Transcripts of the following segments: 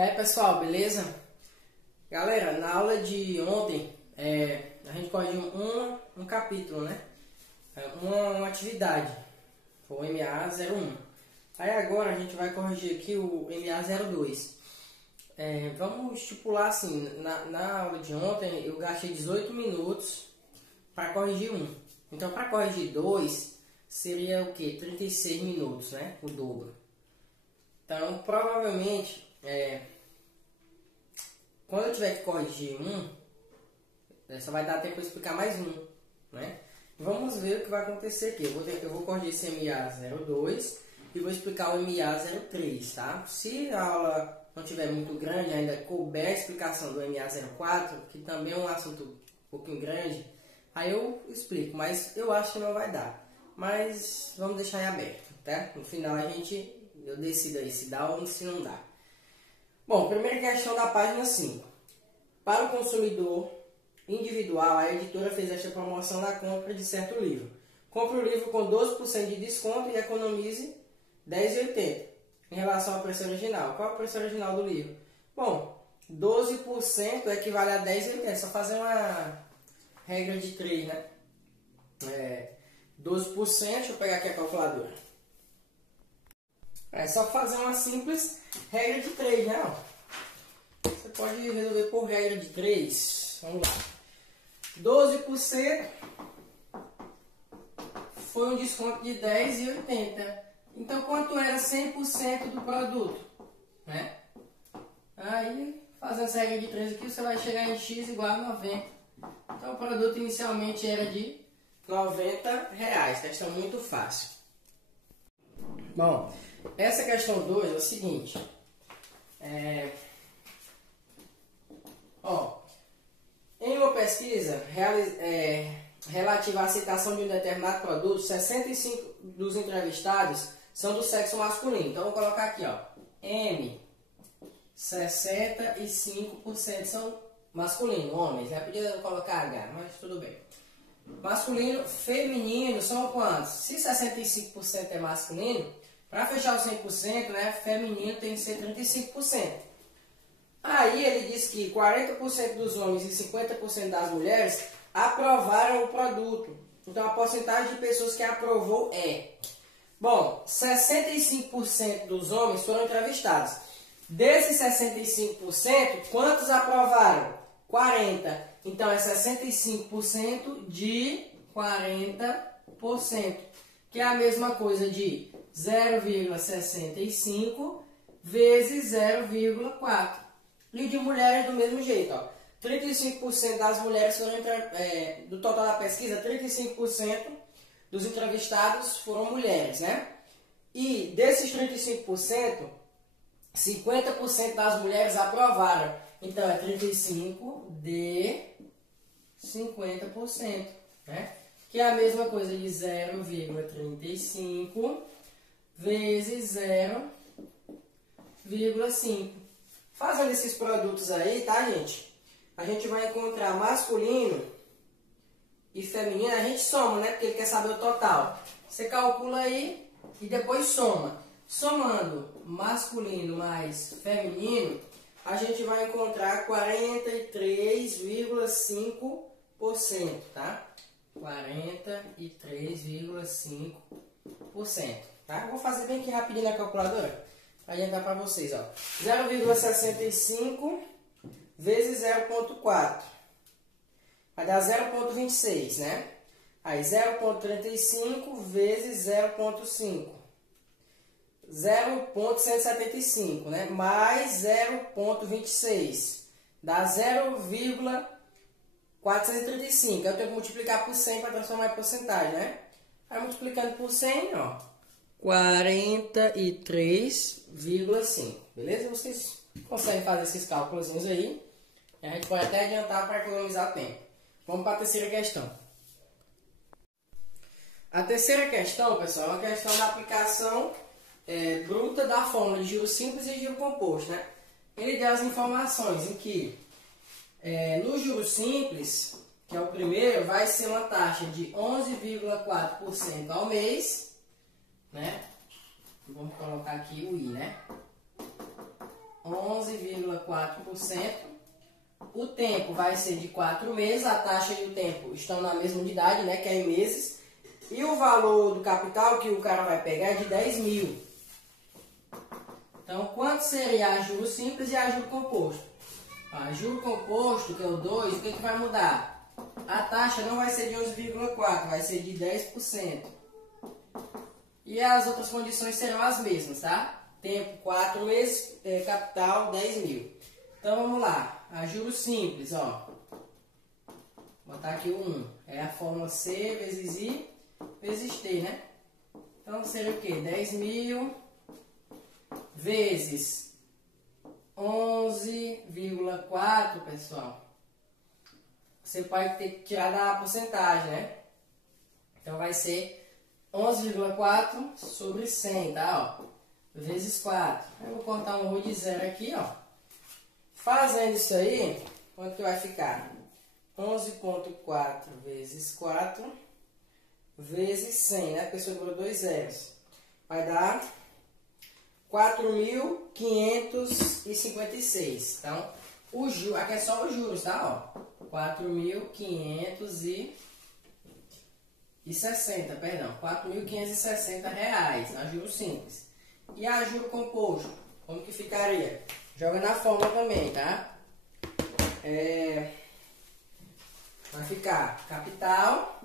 E aí pessoal, beleza? Galera, na aula de ontem a gente corrigiu um capítulo, né? Uma atividade, foi o MA01. Aí agora a gente vai corrigir aqui o MA02. Vamos estipular assim, na aula de ontem eu gastei 18 minutos para corrigir um. Então para corrigir dois seria o que? 36 minutos, né? O dobro. Então provavelmente quando eu tiver que corrigir só vai dar tempo para explicar mais um, né? Vamos ver o que vai acontecer aqui. Eu vou corrigir esse MA02 e vou explicar o MA03, tá? Se a aula não tiver muito grande, ainda couber a explicação do MA04, que também é um assunto um pouquinho grande, aí eu explico, mas eu acho que não vai dar. Mas vamos deixar em aberto, tá? No final eu decido aí se dá ou se não dá. Bom, primeira questão da página 5. Para o consumidor individual, a editora fez esta promoção na compra de certo livro. Compre o livro com 12% de desconto e economize R$10,80 em relação ao preço original. Qual é o preço original do livro? Bom, 12% equivale a R$10,80. Só fazer uma regra de 3, né? 12%, deixa eu pegar aqui a calculadora. É só fazer uma simples regra de 3, né? Você pode resolver por regra de 3. Vamos lá. 12% foi um desconto de R$10,80. Então, quanto era 100% do produto? Né? Aí, fazendo essa regra de 3 aqui, você vai chegar em x igual a 90. Então, o produto inicialmente era de R$90. Questão muito fácil. Bom, essa questão 2 é o seguinte. Em uma pesquisa relativa à aceitação de um determinado produto, 65% dos entrevistados são do sexo masculino. Então, vou colocar aqui, ó, M, 65% são masculino, homens, né? Podia colocar H, mas tudo bem. Masculino, feminino, são quantos? Se 65% é masculino, para fechar o 100%, né, feminino tem que ser 35%. Aí ele diz que 40% dos homens e 50% das mulheres aprovaram o produto. Então a porcentagem de pessoas que aprovou é... Bom, 65% dos homens foram entrevistados. Desses 65%, quantos aprovaram? 40%. Então é 65% de 40%. Que é a mesma coisa de 0,65 vezes 0,4. E de mulheres do mesmo jeito, ó. 35% das mulheres foram do total da pesquisa, 35% dos entrevistados foram mulheres, né? E desses 35%, 50% das mulheres aprovaram. Então é 35 de 50%, né? Que é a mesma coisa de 0,35 vezes 0,5. Fazendo esses produtos aí, tá, gente? A gente vai encontrar masculino e feminino. A gente soma, né? Porque ele quer saber o total. Você calcula aí e depois soma. Somando masculino mais feminino, a gente vai encontrar 43,5%, tá? 43,5%, tá? Vou fazer bem aqui rapidinho na calculadora. Para adiantar para vocês, ó. 0,65 vezes 0,4 vai dar 0,26, né? Aí 0,35 vezes 0,5, 0,175, né? Mais 0,26 dá 0,435. Eu tenho que multiplicar por 100 para transformar em porcentagem, né? Aí multiplicando por 100, ó, 43,5. Beleza? Vocês conseguem fazer esses cálculos aí. E a gente pode até adiantar para economizar tempo. Vamos para a terceira questão. A terceira questão, pessoal, é uma questão da aplicação bruta da fórmula de juros simples e juros composto, né? Ele deu as informações em que no juros simples, que é o primeiro, vai ser uma taxa de 11,4% ao mês, né? Vamos colocar aqui o I, né? 11,4%. O tempo vai ser de 4 meses, a taxa e o tempo estão na mesma unidade, né, que é em meses. E o valor do capital que o cara vai pegar é de 10 mil. Então, quanto seria a juro simples e a juro composto? A juro composto, que é o 2, o que vai mudar? A taxa não vai ser de 11,4%, vai ser de 10%. E as outras condições serão as mesmas, tá? Tempo 4 meses, capital 10 mil. Então, vamos lá. A juros simples, ó. Vou botar aqui o 1. É a fórmula C vezes I vezes T, né? Então, seria o quê? 10 mil vezes 11,4, pessoal. Você pode ter que tirar da porcentagem, né? Então, vai ser 11,4 sobre 100, tá? Ó, vezes 4. Eu vou cortar um rolo de zero aqui, ó. Fazendo isso aí, quanto que vai ficar? 11,4 vezes 4 vezes 100, né? Porque sobrou 2 zeros. Vai dar 4.556. Então, aqui é só os juros, tá? 4.560, perdão. 4.560 reais, a juro simples. E a juro composto, como que ficaria? Joga na fórmula também, tá? Vai ficar capital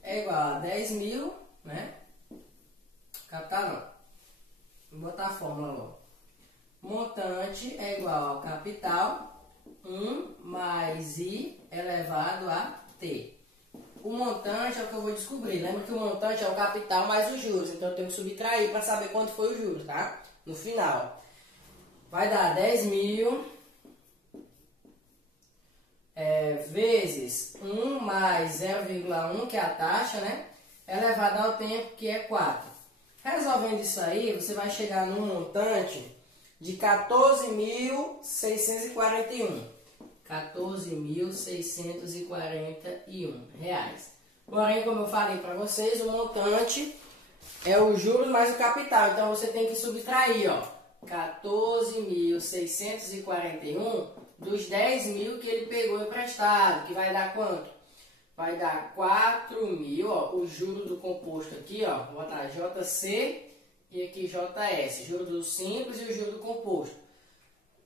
é igual a 10 mil, né? Capital não. Vou botar a fórmula logo. Montante é igual ao capital 1 mais I elevado a T. O montante é o que eu vou descobrir. Lembra que o montante é o capital mais os juros. Então eu tenho que subtrair para saber quanto foi o juros, tá? No final. Vai dar 10 mil vezes 1 mais 0,1, que é a taxa, né? Elevado ao tempo, que é 4. Resolvendo isso aí, você vai chegar num montante de 14.641. 14.641 reais. Porém, como eu falei para vocês, o montante é o juros mais o capital. Então, você tem que subtrair, ó. 14.641 dos 10 mil que ele pegou emprestado, que vai dar quanto? Vai dar 4 mil, ó, o juro do composto aqui, ó, vou botar JC e aqui JS, juro do simples e o juro do composto.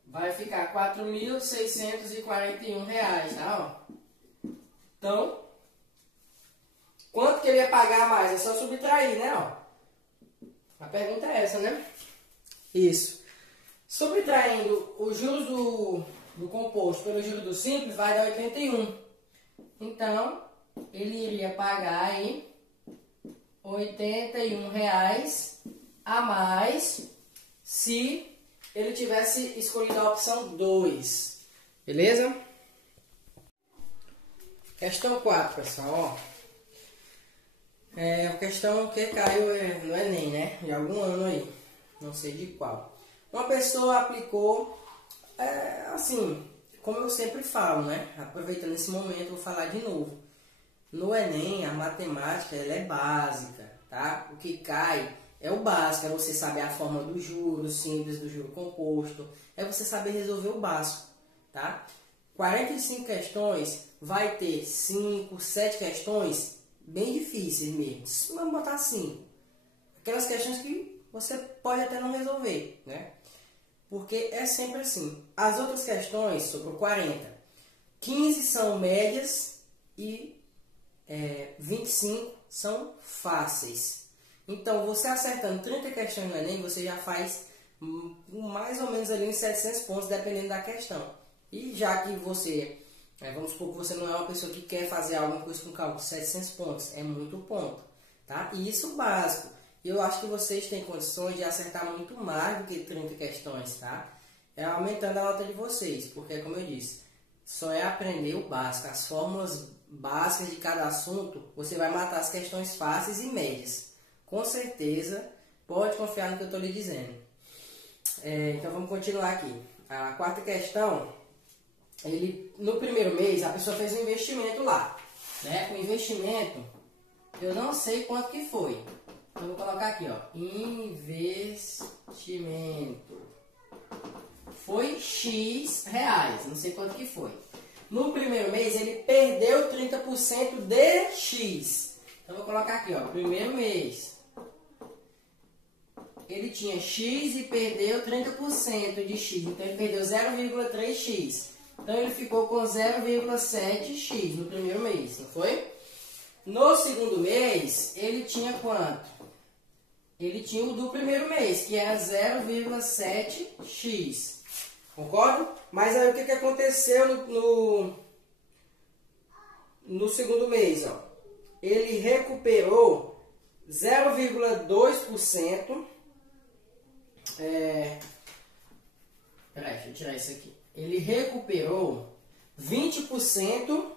Vai ficar 4.641 reais, tá, ó? Então, quanto que ele ia pagar a mais? É só subtrair, né, ó? A pergunta é essa, né? Isso. Subtraindo os juros do composto pelo juro do simples, vai dar 81. Então, ele iria pagar aí R$81 a mais se ele tivesse escolhido a opção 2. Beleza? Questão 4, pessoal. É a questão que caiu no Enem, né? De algum ano aí. Não sei de qual. Uma pessoa aplicou, assim, como eu sempre falo, né? Aproveitando esse momento, vou falar de novo. No Enem, a matemática ela é básica, tá? O que cai é o básico, é você saber a forma do juro simples, do juro composto, é você saber resolver o básico, tá? 45 questões, vai ter 5, 7 questões bem difíceis mesmo. Vamos botar 5. Aquelas questões que você pode até não resolver, né? Porque é sempre assim. As outras questões, sobrou 40. 15 são médias e 25 são fáceis. Então, você acertando 30 questões no Enem, você já faz mais ou menos ali uns 700 pontos, dependendo da questão. E já que você, vamos supor que você não é uma pessoa que quer fazer alguma coisa com cálculo, 700 pontos é muito ponto, tá? E isso básico. E eu acho que vocês têm condições de acertar muito mais do que 30 questões, tá? Aumentando a nota de vocês, porque como eu disse, só é aprender o básico, as fórmulas básicas de cada assunto, você vai matar as questões fáceis e médias. Com certeza, pode confiar no que eu estou lhe dizendo. Então vamos continuar aqui. A quarta questão, no primeiro mês a pessoa fez um investimento lá, né? O investimento, eu não sei quanto que foi. Eu vou colocar aqui, ó, investimento. foi X reais, não sei quanto que foi. No primeiro mês ele perdeu 30% de X. Então vou colocar aqui, ó, primeiro mês. Ele tinha X e perdeu 30% de X, então ele perdeu 0,3X. Então ele ficou com 0,7X no primeiro mês, não foi? No segundo mês, ele tinha quanto? Ele tinha o do primeiro mês, que era 0,7X. Concordo? Mas aí o que aconteceu no segundo mês? Ó? Ele recuperou 0,2%. Peraí, deixa eu tirar isso aqui. Ele recuperou 20%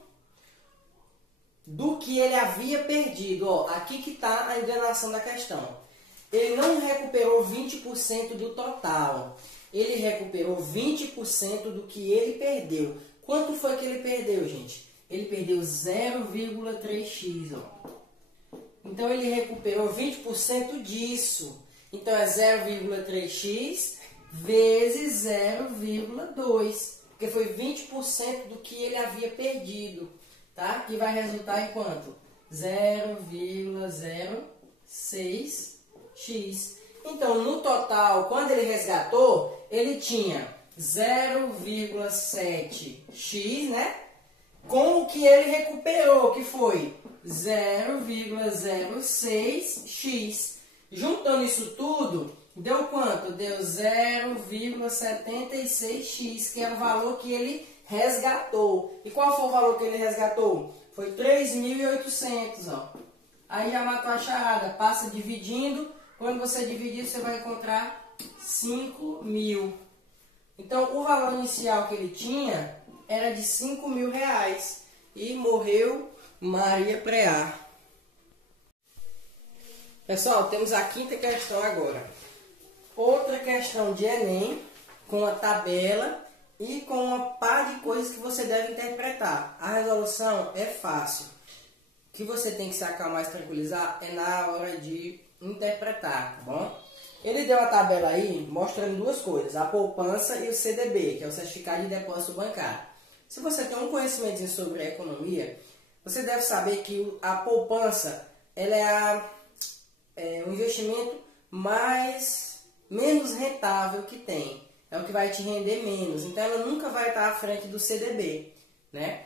do que ele havia perdido. Ó, aqui que está a enganação da questão. Ele não recuperou 20% do total. Ele recuperou 20% do que ele perdeu. Quanto foi que ele perdeu, gente? Ele perdeu 0,3x. Então, ele recuperou 20% disso. Então, é 0,3x vezes 0,2. Porque foi 20% do que ele havia perdido. Tá? Que vai resultar em quanto? 0,06x. Então, no total, quando ele resgatou, ele tinha 0,7x, né? Com o que ele recuperou, que foi 0,06x. Juntando isso tudo, deu quanto? Deu 0,76x, que é o valor que ele resgatou. E qual foi o valor que ele resgatou? Foi 3.800, ó. Aí já matou a charada. Passa dividindo. Quando você dividir, você vai encontrar 5.000. Então, o valor inicial que ele tinha era de 5.000 reais. E morreu Maria Preá. Pessoal, temos a quinta questão agora. Outra questão de Enem, com a tabela e com uma par de coisas que você deve interpretar. A resolução é fácil. O que você tem que se acalmar e tranquilizar é na hora de interpretar, tá bom? Ele deu a tabela aí mostrando duas coisas, a poupança e o CDB, que é o Certificado de Depósito Bancário. Se você tem um conhecimento sobre a economia, você deve saber que a poupança ela é um investimento menos rentável que tem. É o que vai te render menos. Então, ela nunca vai estar à frente do CDB, né?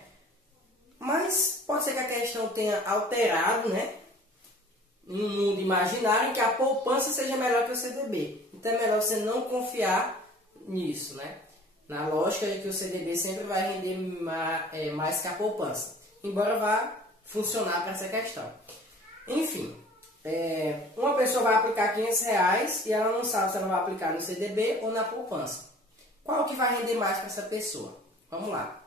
Mas pode ser que a questão tenha alterado, né? No mundo imaginário, que a poupança seja melhor que o CDB. Então, é melhor você não confiar nisso, né? Na lógica de que o CDB sempre vai render mais que a poupança. Embora vá funcionar para essa questão. Enfim, uma pessoa vai aplicar 500 reais e ela não sabe se ela vai aplicar no CDB ou na poupança. Qual que vai render mais para essa pessoa? Vamos lá.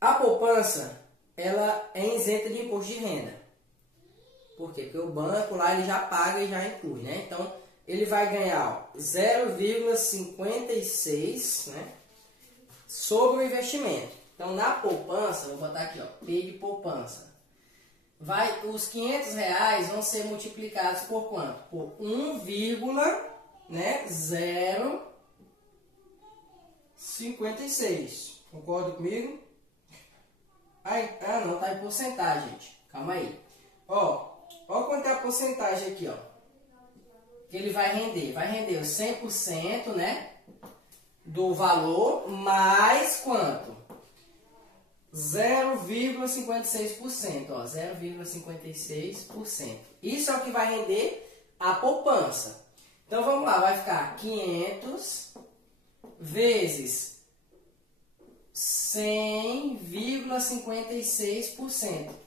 A poupança, ela é isenta de imposto de renda. Por quê? Porque o banco lá ele já paga e já inclui, né? Então, ele vai ganhar 0,56, né, sobre o investimento. Então, na poupança, vou botar aqui, ó, P de poupança. Os 500 reais vão ser multiplicados por quanto? Por 1,056. Concorda comigo? Não, tá em porcentagem, gente. Calma aí. Ó quanto é a porcentagem aqui, ó. Que ele vai render. Vai render 100%, né? Do valor, mais quanto? 0,56%, ó, 0,56%. Isso é o que vai render a poupança. Então, vamos lá, vai ficar 500 vezes 100,56%.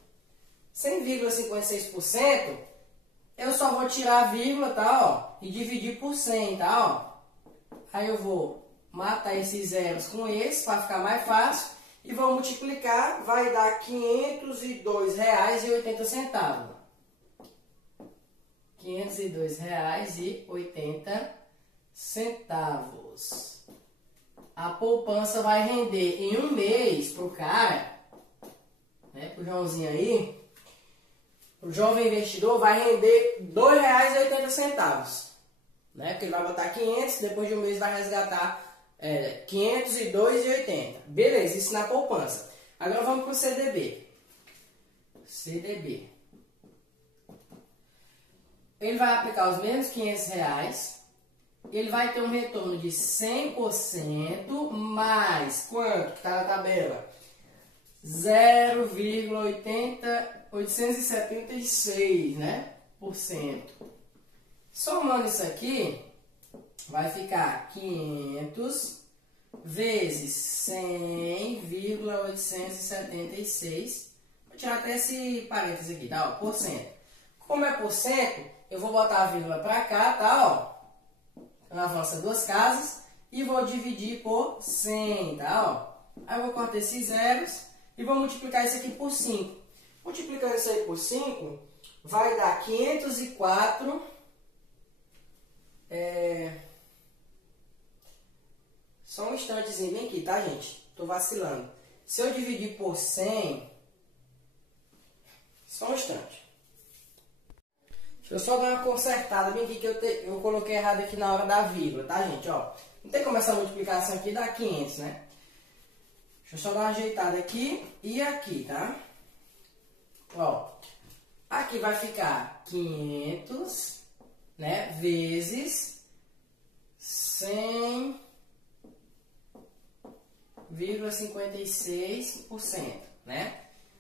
100,56%, eu só vou tirar a vírgula, tá, ó, e dividir por 100, tá, ó. Aí eu vou matar esses zeros com esse, para ficar mais fácil. E vou multiplicar, vai dar R$ 502,80. R$ 502,80. A poupança vai render em um mês pro cara, né, pro Joãozinho aí, o jovem investidor vai render R$ 2,80. né? Porque ele vai botar 500, depois de um mês vai resgatar 502,80. Beleza, isso na poupança. Agora vamos para o CDB. CDB. Ele vai aplicar os mesmos R$ 500. Ele vai ter um retorno de 100% mais quanto que está na tabela? 0,876, né? Por cento. Somando isso aqui, vai ficar 500 vezes 100,876. Vou tirar até esse parênteses aqui, tá? Ó, por cento. Como é por cento, eu vou botar a vírgula para cá, tá? Ó. Então, avança duas casas e vou dividir por 100, tá? Ó. Aí eu vou cortar esses zeros e vou multiplicar isso aqui por 5. Multiplicando isso aí por 5, vai dar 504. Só um instantezinho bem aqui, tá, gente? Tô vacilando. Se eu dividir por 100, só um instante. Deixa eu só dar uma consertada bem aqui que eu coloquei errado aqui na hora da vírgula, tá, gente? Ó, não tem como essa multiplicação aqui dar 500, né? Deixa eu só dar uma ajeitada aqui e aqui, tá? Ó, aqui vai ficar 500, né, vezes 100,56%, né?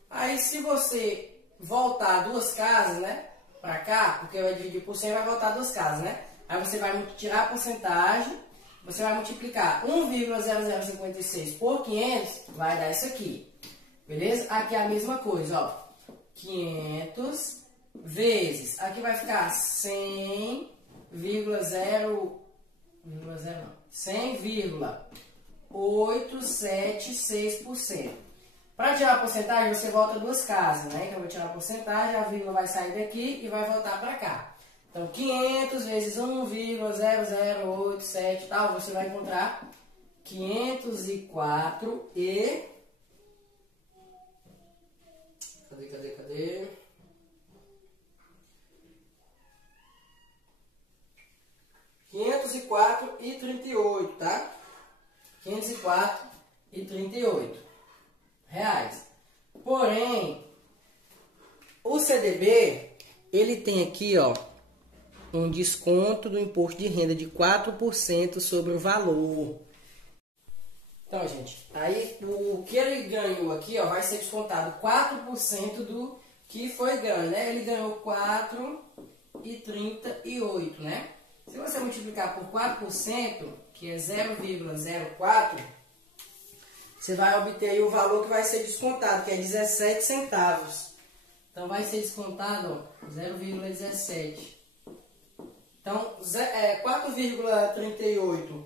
Aí se você voltar duas casas, né, para cá, porque vai dividir por 100 vai voltar duas casas, né? Aí você vai tirar a porcentagem, você vai multiplicar 1,0056 por 500, vai dar isso aqui. Beleza? Aqui é a mesma coisa, ó. 500 vezes, aqui vai ficar 100,876%. Para tirar a porcentagem, você volta duas casas, né? Que eu vou tirar a porcentagem, a vírgula vai sair daqui e vai voltar para cá. Então, 500 vezes 1,0087 e tal, você vai encontrar 504 e... Cadê? 504,38, tá? 504,38 reais. Porém, o CDB, ele tem aqui, ó, um desconto do imposto de renda de 4% sobre o valor. Então, gente, aí o que ele ganhou aqui, ó, vai ser descontado 4% do que foi ganho, né? Ele ganhou 4,38, né? Se você multiplicar por 4%, que é 0,04, você vai obter aí o valor que vai ser descontado, que é 17 centavos. Então, vai ser descontado, ó, 0,17. Então, 4,38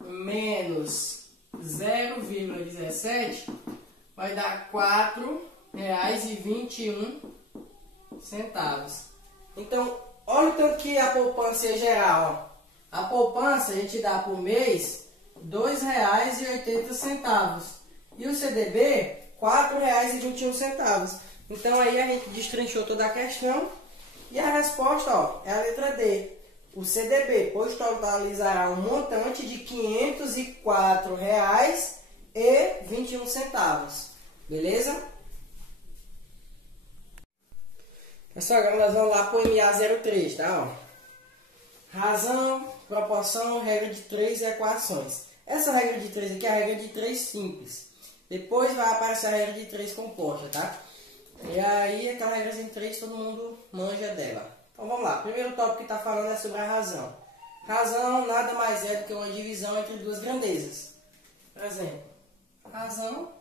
menos 0,17 vai dar R$ 4,21. Então, olha o tanto que a poupança é geral. Ó. A poupança a gente dá por mês R$ 2,80. E o CDB, R$ 4,21. Então, aí a gente destrinchou toda a questão. E a resposta, ó, é a letra D. O CDB, pois totalizará um montante de R$ 504,21. Beleza? Pessoal, agora nós vamos lá para o MA03, tá? Ó. Razão, proporção, regra de 3 e equações. Essa regra de 3 aqui é a regra de 3 simples. Depois vai aparecer a regra de 3 composta, tá? E aí, aquela regra de 3, todo mundo manja dela. Então, vamos lá. O primeiro tópico que está falando é sobre a razão. Razão nada mais é do que uma divisão entre duas grandezas. Por exemplo, razão,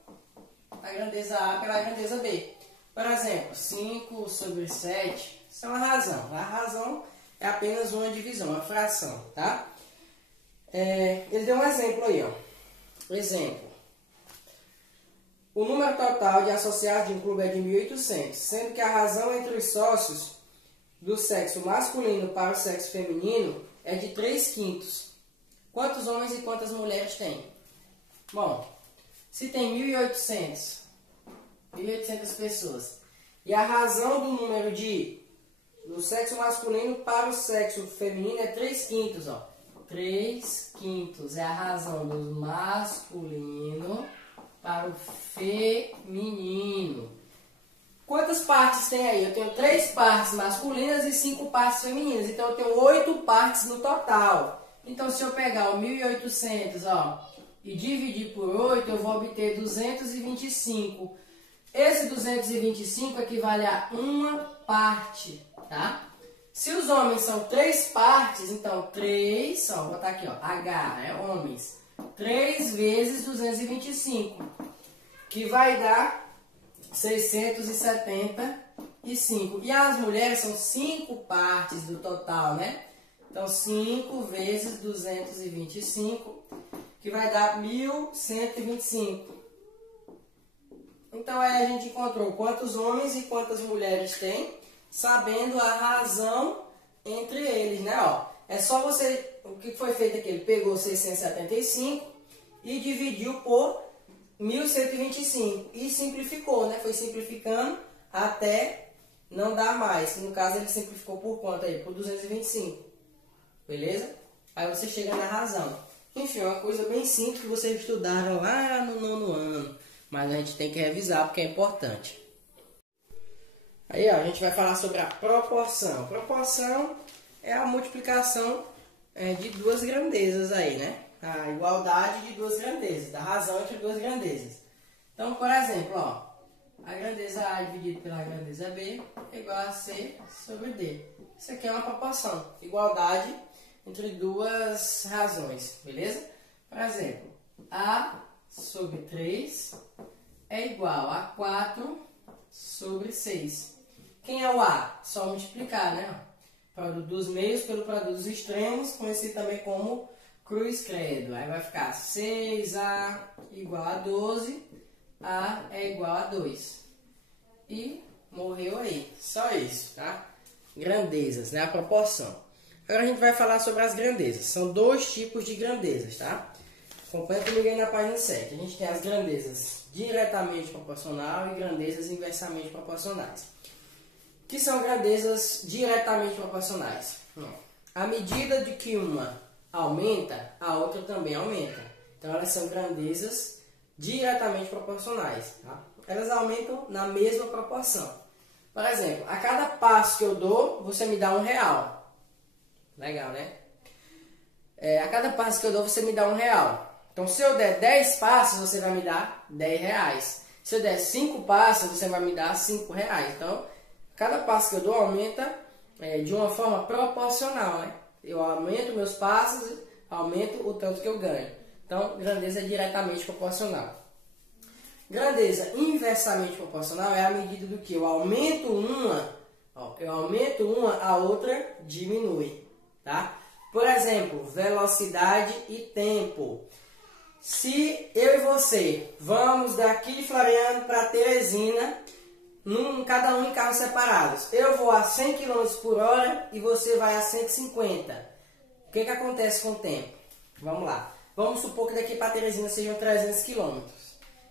a grandeza A pela grandeza B. Por exemplo, 5 sobre 7, isso é uma razão. A razão é apenas uma divisão, uma fração, tá? Ele deu um exemplo aí, ó. Exemplo. O número total de associados de um clube é de 1.800, sendo que a razão entre os sócios do sexo masculino para o sexo feminino é de 3/5. Quantos homens e quantas mulheres tem? Bom, se tem 1.800 pessoas e a razão do número de do sexo masculino para o sexo feminino é 3/5, ó. 3/5 é a razão do masculino para o feminino. Quantas partes tem aí? Eu tenho 3 partes masculinas e 5 partes femininas. Então, eu tenho 8 partes no total. Então, se eu pegar o 1.800, ó, e dividir por 8, eu vou obter 225. Esse 225 equivale a uma parte, tá? Se os homens são 3 partes, então 3, ó, vou botar aqui, ó, H, é homens. 3 vezes 225, que vai dar 675. E as mulheres são 5 partes do total, né? Então, 5 vezes 225, que vai dar 1.125. Então, aí a gente encontrou quantos homens e quantas mulheres tem, sabendo a razão entre eles, né? Ó, é só você... O que foi feito aqui? Ele pegou 675 e dividiu por 1.125 e simplificou, né? Foi simplificando até não dar mais. No caso, ele simplificou por quanto aí? Por 225. Beleza? Aí você chega na razão. Enfim, é uma coisa bem simples que vocês estudaram lá no 9º ano. Mas a gente tem que revisar porque é importante. Aí, ó, a gente vai falar sobre a proporção. Proporção é a multiplicação de duas grandezas aí, né? A igualdade de duas grandezas, da razão entre duas grandezas. Então, por exemplo, ó, a grandeza A dividido pela grandeza B é igual a C sobre D. Isso aqui é uma proporção, igualdade entre duas razões, beleza? Por exemplo, A sobre 3 é igual a 4 sobre 6. Quem é o A? Só multiplicar, né? Produto dos meios pelo produto dos extremos, conhecido também como cruz credo. Aí vai ficar 6A igual a 12, A é igual a 2. E morreu aí. Só isso, tá? Grandezas, né? A proporção. Agora a gente vai falar sobre as grandezas. São 2 tipos de grandezas, tá? Acompanha comigo aí na página 7. A gente tem as grandezas diretamente proporcional e grandezas inversamente proporcionais. Que são grandezas diretamente proporcionais? À medida de que uma aumenta, a outra também aumenta. Então, elas são grandezas diretamente proporcionais. Tá? Elas aumentam na mesma proporção. Por exemplo, a cada passo que eu dou, você me dá R$1. Legal, né? A cada passo que eu dou, você me dá R$1. Então, se eu der 10 passos, você vai me dar R$10. Se eu der 5 passos, você vai me dar R$5. Então, cada passo que eu dou aumenta de uma forma proporcional, né? Eu aumento meus passos, aumento o tanto que eu ganho. Então, grandeza é diretamente proporcional. Grandeza inversamente proporcional é a medida do que eu aumento uma, a outra diminui, tá? Por exemplo, velocidade e tempo. Se eu e você vamos daqui de Floriano para Teresina, cada um em carros separados, eu vou a 100 km por hora e você vai a 150. O que acontece com o tempo? Vamos lá. Vamos supor que daqui para Teresina sejam 300 km.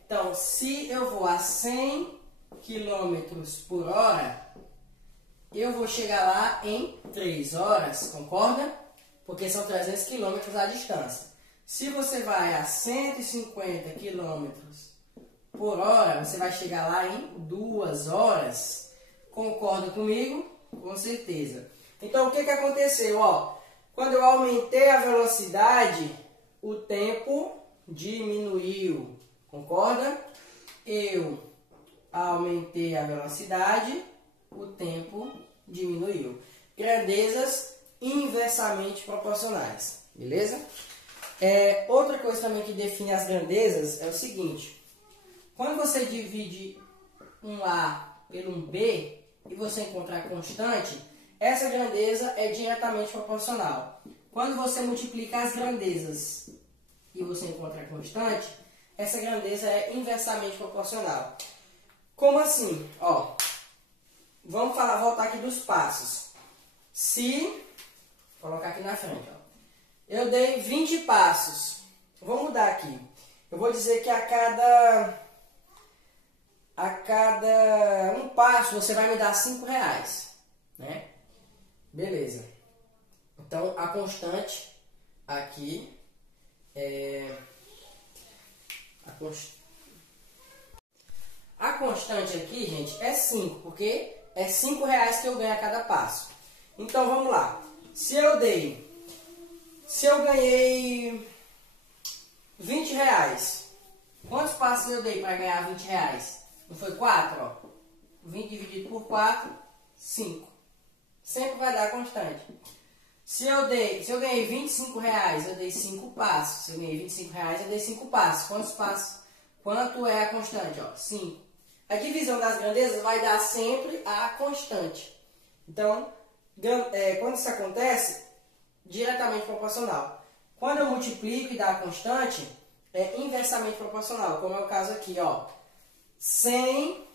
Então, se eu vou a 100 km por hora, eu vou chegar lá em 3 horas, concorda? Porque são 300 km a distância. Se você vai a 150 km por hora, você vai chegar lá em 2 horas. Concorda comigo? Com certeza. Então, o que aconteceu? Ó, quando eu aumentei a velocidade, o tempo diminuiu. Concorda? Eu aumentei a velocidade, o tempo diminuiu. Grandezas inversamente proporcionais. Beleza? Outra coisa também que define as grandezas é o seguinte. Quando você divide um A pelo um B e você encontrar a constante, essa grandeza é diretamente proporcional. Quando você multiplica as grandezas e você encontra a constante, essa grandeza é inversamente proporcional. Como assim? Ó, vamos voltar aqui dos passos. Se, vou colocar aqui na frente, ó, eu dei 20 passos. Vou mudar aqui. Eu vou dizer que a cada um passo você vai me dar R$5, né? Beleza. Então, a constante aqui é... A constante aqui, gente, é 5, porque é R$5 que eu ganho a cada passo. Então, vamos lá. Se eu ganhei R$20, quantos passos eu dei para ganhar R$20? Não foi 4, ó? 20 dividido por 4, 5. Sempre vai dar constante. Se eu ganhei R$25, eu dei 5 passos. Se eu ganhei R$25, eu dei 5 passos. Quantos passos? Quanto é a constante? Ó, 5. A divisão das grandezas vai dar sempre a constante. Então, quando isso acontece, diretamente proporcional. Quando eu multiplico e dá a constante, é inversamente proporcional, como é o caso aqui, ó. 100,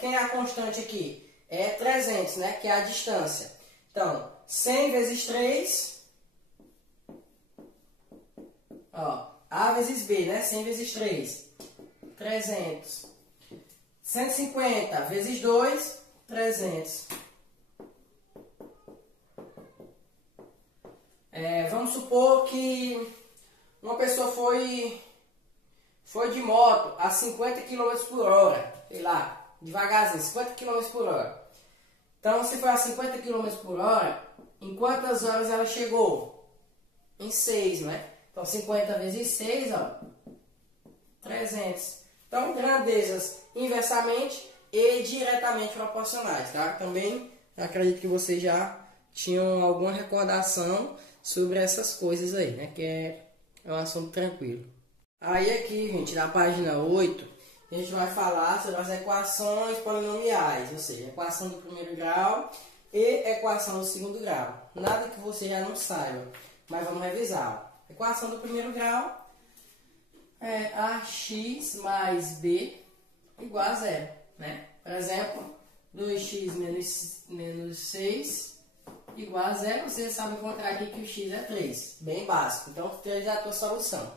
quem é a constante aqui? É 300, né? Que é a distância. Então, 100 vezes 3, ó, A vezes B, né? 100 vezes 3, 300. 150 vezes 2, 300. Vamos supor que uma pessoa foi de moto a 50 km por hora, sei lá, devagarzinho, 50 km por hora. Então, se for a 50 km por hora, em quantas horas ela chegou? Em 6, né? Então, 50 vezes 6, ó, 300. Então, grandezas inversamente e diretamente proporcionais, tá? Também acredito que vocês já tinham alguma recordação sobre essas coisas aí, né? Que é um assunto tranquilo. Aí aqui, gente, na página 8, a gente vai falar sobre as equações polinomiais, ou seja, equação do primeiro grau e equação do segundo grau. Nada que você já não saiba, mas vamos revisar. Equação do primeiro grau é ax mais b igual a 0, né? Por exemplo, 2x menos 6 igual a 0, você sabe encontrar aqui que o x é 3, bem básico. Então, 3 é a tua solução,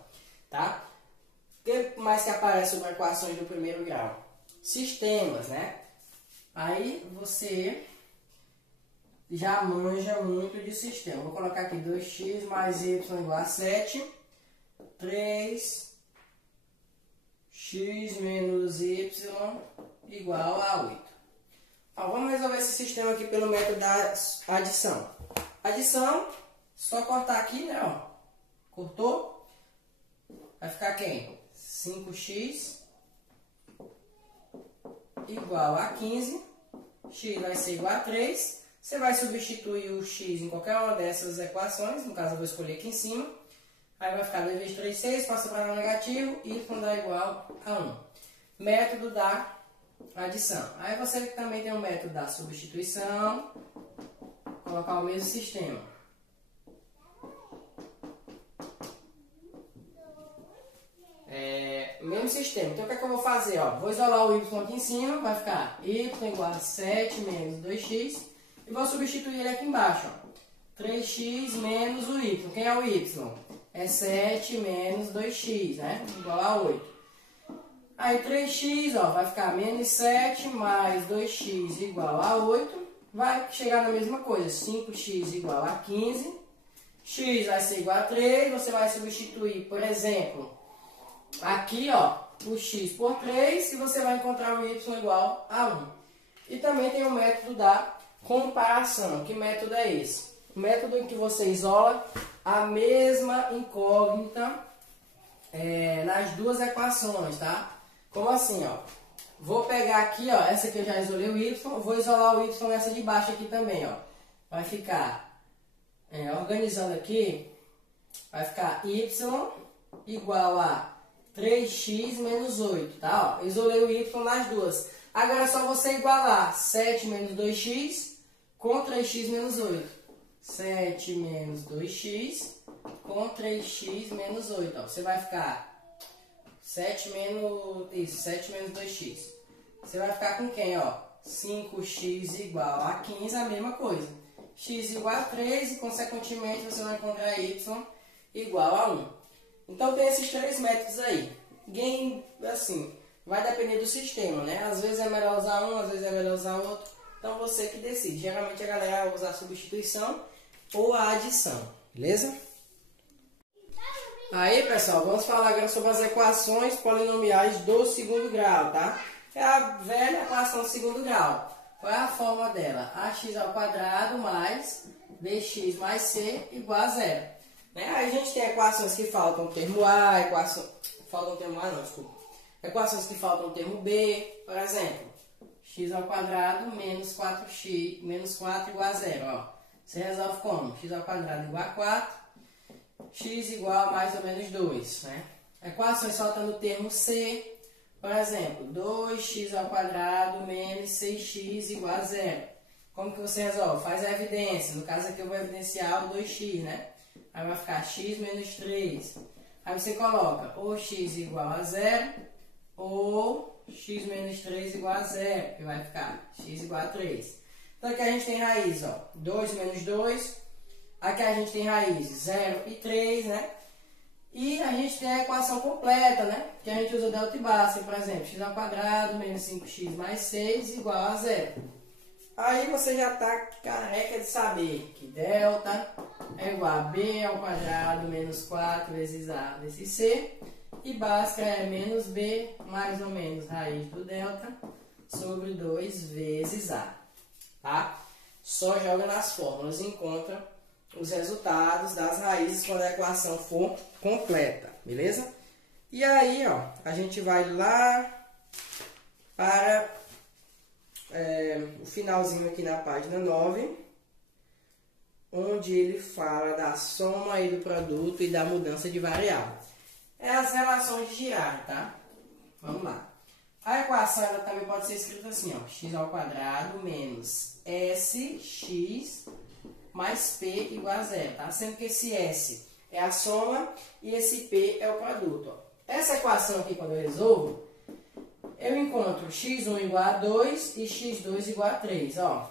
tá? O que mais que aparece sobre equações do primeiro grau? Sistemas, né? Aí você já manja muito de sistema. Vou colocar aqui 2x mais y igual a 7, 3x menos y igual a 8. Ó, vamos resolver esse sistema aqui pelo método da adição. Adição, só cortar aqui, né? Ó. Cortou. Vai ficar quem? 5x igual a 15. X vai ser igual a 3. Você vai substituir o x em qualquer uma dessas equações. No caso, eu vou escolher aqui em cima. Aí vai ficar 2 vezes 3, 6. Passa para o negativo. Y dá igual a 1. Método da adição. Aí você também tem o método da substituição. Colocar o mesmo sistema. Mesmo sistema. Então, o que é que eu vou fazer? Ó, vou isolar o y aqui em cima. Vai ficar y igual a 7 menos 2x. E vou substituir ele aqui embaixo. Ó. 3x menos o y. Quem é o y? É 7 menos 2x, né? Igual a 8. Aí 3x, ó, vai ficar menos 7 mais 2x igual a 8. Vai chegar na mesma coisa. 5x igual a 15. X vai ser igual a 3. Você vai substituir, por exemplo, aqui, ó, o x por 3. E você vai encontrar o y igual a 1. E também tem o método da comparação. Que método é esse? O método em que você isola a mesma incógnita nas duas equações, tá? Como assim, ó? Vou pegar aqui, ó, essa aqui eu já isolei o y, vou isolar o y nessa de baixo aqui também, ó. Vai ficar, organizando aqui, vai ficar y igual a 3x menos 8, tá? Ó, isolei o y nas duas. Agora é só você igualar 7 menos 2x com 3x menos 8. 7 menos 2x com 3x menos 8, ó. Você vai ficar 7 menos 2x. Você vai ficar com quem, ó? 5x igual a 15, a mesma coisa. X igual a 3 e, consequentemente, você vai encontrar y igual a 1. Então, tem esses três métodos aí. Assim, vai depender do sistema, né? Às vezes é melhor usar um, às vezes é melhor usar outro. Então você que decide. Geralmente a galera usa a substituição ou a adição, beleza? Aí, pessoal, vamos falar agora sobre as equações polinomiais do segundo grau, tá? É a velha equação do segundo grau. Qual é a forma dela? Ax ao quadrado mais bx mais c igual a zero. Né? Aí a gente tem equações que faltam o termo A, equações que faltam o termo B, por exemplo, x ao quadrado menos 4x, menos 4 igual a zero. Ó. Você resolve como? X ao quadrado igual a 4. X igual a mais ou menos 2, né? Equações faltando o termo C, por exemplo, 2x ao quadrado menos 6x igual a zero. Como que você resolve? Faz a evidência. No caso aqui eu vou evidenciar o 2x, né? Aí vai ficar x menos 3. Aí você coloca ou x igual a zero ou x menos 3 igual a zero, que vai ficar x igual a 3. Então aqui a gente tem raiz, ó, 2 menos 2. Aqui a gente tem raízes 0 e 3, né? E a gente tem a equação completa, né? Que a gente usa delta e base, por exemplo, x ao quadrado menos 5x mais 6 igual a 0. Aí você já está careca de saber que delta é igual a b ao quadrado menos 4 vezes a vezes c. E básica é menos b mais ou menos raiz do delta sobre 2 vezes a. Tá? Só joga nas fórmulas e encontra os resultados das raízes quando a equação for completa, beleza? E aí, ó, a gente vai lá para o finalzinho aqui na página 9, onde ele fala da soma e do produto e da mudança de variável. É as relações de Girard, tá? Vamos lá. A equação ela também pode ser escrita assim, ó, x ao quadrado menos sx mais p igual a zero, tá? Sendo que esse s é a soma e esse p é o produto. Ó. Essa equação aqui, quando eu resolvo, eu encontro x1 igual a 2 e x2 igual a 3. Ó.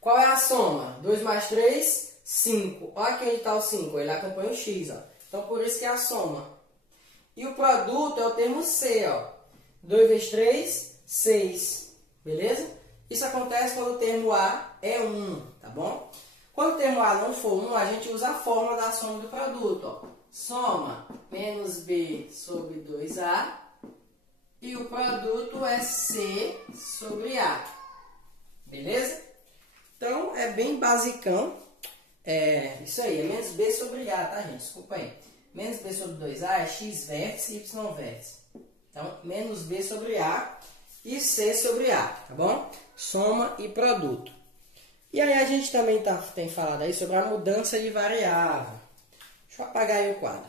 Qual é a soma? 2 mais 3, 5. Olha aqui onde está o 5, ele acompanha o x. Ó. Então, por isso que é a soma. E o produto é o termo c. Ó. 2 vezes 3, 6. Beleza? Isso acontece quando o termo A é 1, tá bom? Quando o termo A não for 1, a gente usa a fórmula da soma do produto. Ó. Soma menos B sobre 2A e o produto é C sobre A. Beleza? Então, é bem basicão. Isso aí, é menos B sobre A, tá, gente? Desculpa aí. Menos B sobre 2A é x vértice e y vértice. Então, menos B sobre A e C sobre A, tá bom? Soma e produto. E aí a gente também tem falado aí sobre a mudança de variável. Deixa eu apagar aí o quadro.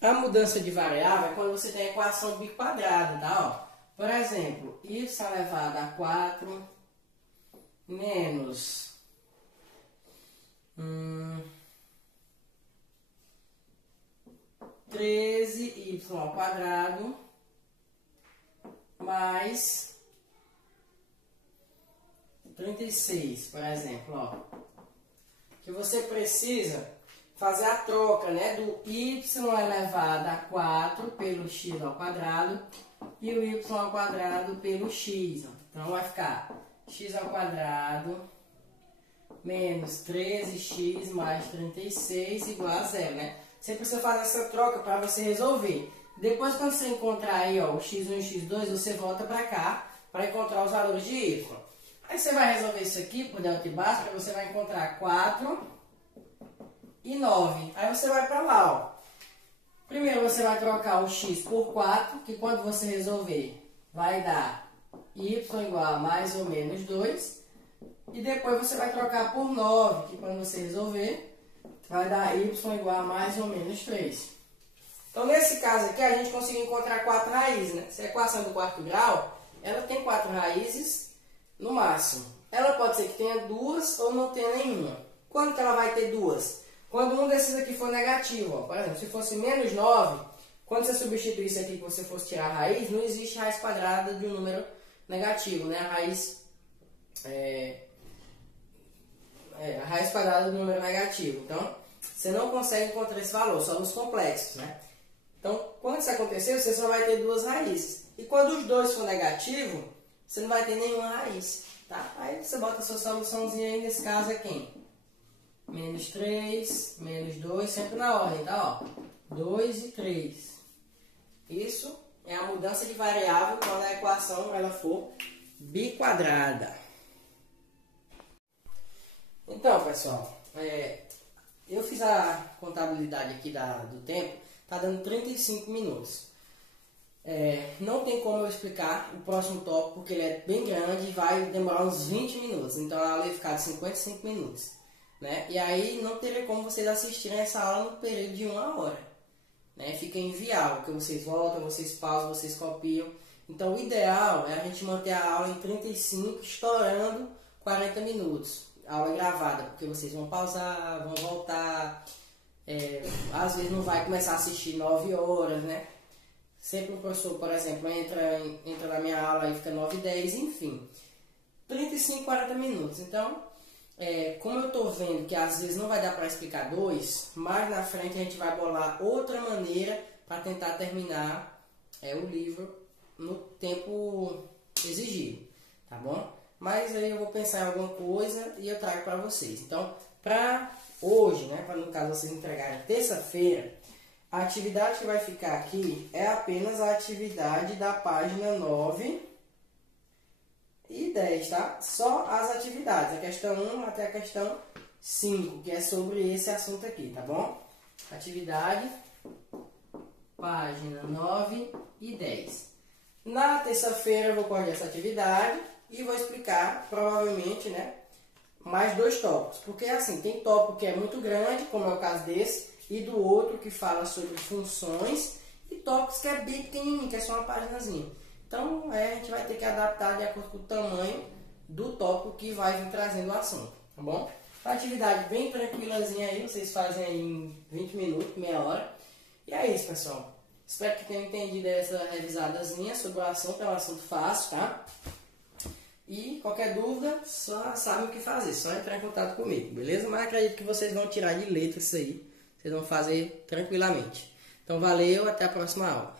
A mudança de variável é quando você tem a equação biquadrada, tá? Ó, por exemplo, y elevado a 4 menos 13y ao quadrado mais 36, por exemplo, ó, que você precisa fazer a troca, né, do y elevado a 4 pelo x ao quadrado e o y ao quadrado pelo x. Ó. Então vai ficar x ao quadrado menos 13x mais 36 igual a 0, né? Você precisa fazer essa troca para você resolver. Depois, quando você encontrar aí, ó, o x1 e o x2, você volta para cá para encontrar os valores de y. Aí você vai resolver isso aqui por delta e básica, você vai encontrar 4 e 9. Aí você vai para lá, ó. Primeiro você vai trocar o x por 4, que quando você resolver vai dar y igual a mais ou menos 2. E depois você vai trocar por 9, que quando você resolver vai dar y igual a mais ou menos 3. Então, nesse caso aqui, a gente conseguiu encontrar 4 raízes, né? Se a equação do quarto grau, ela tem 4 raízes no máximo. Ela pode ser que tenha 2 ou não tenha nenhuma. Quando que ela vai ter 2? Quando um desses aqui for negativo. Ó. Por exemplo, se fosse menos 9, quando você substituir isso aqui, que você fosse tirar a raiz, não existe raiz quadrada de um número negativo, né? A raiz quadrada do número negativo. Então, você não consegue encontrar esse valor, só nos complexos, né? Então, quando isso acontecer, você só vai ter 2 raízes. E quando os dois for negativo, você não vai ter nenhuma raiz, tá? Aí você bota a sua soluçãozinha aí, nesse caso é quem? Menos 3, menos 2, sempre na ordem, tá? Ó, 2 e 3. Isso é a mudança de variável quando a equação ela for biquadrada. Então, pessoal, eu fiz a contabilidade aqui do tempo, tá dando 35 minutos. Não tem como eu explicar o próximo tópico, porque ele é bem grande e vai demorar uns 20 minutos. Então a aula vai ficar de 55 minutos. Né? E aí não teria como vocês assistirem essa aula no período de 1 hora. Né? Fica inviável, porque vocês voltam, vocês pausam, vocês copiam. Então o ideal é a gente manter a aula em 35, estourando 40 minutos. A aula gravada, porque vocês vão pausar, vão voltar. Às vezes não vai começar a assistir 9 horas, né? Sempre o professor, por exemplo, entra na minha aula e fica 9 e 10, enfim. 35, 40 minutos. Então, como eu estou vendo que às vezes não vai dar para explicar 2, mais na frente a gente vai bolar outra maneira para tentar terminar o livro no tempo exigido, tá bom? Mas aí eu vou pensar em alguma coisa e eu trago para vocês. Então, para hoje, né, para no caso vocês entregarem terça-feira, a atividade que vai ficar aqui é apenas a atividade da página 9 e 10, tá? Só as atividades, a questão 1 até a questão 5, que é sobre esse assunto aqui, tá bom? Atividade, página 9 e 10. Na terça-feira eu vou corrigir essa atividade e vou explicar, provavelmente, né, mais 2 tópicos. Porque assim, tem tópico que é muito grande, como é o caso desse, e do outro que fala sobre funções, e tópicos que é bem pequenininho, que é só uma paginazinha. Então, a gente vai ter que adaptar de acordo com o tamanho do tópico que vai vir trazendo o assunto, tá bom? Uma atividade bem tranquilazinha aí, vocês fazem aí em 20 minutos, meia hora. E é isso, pessoal. Espero que tenham entendido essa revisadazinha sobre o assunto, é um assunto fácil, tá? E qualquer dúvida, só sabem o que fazer, só entrar em contato comigo, beleza? Mas acredito que vocês vão tirar de letra isso aí. Vocês vão fazer tranquilamente. Então, valeu, até a próxima aula.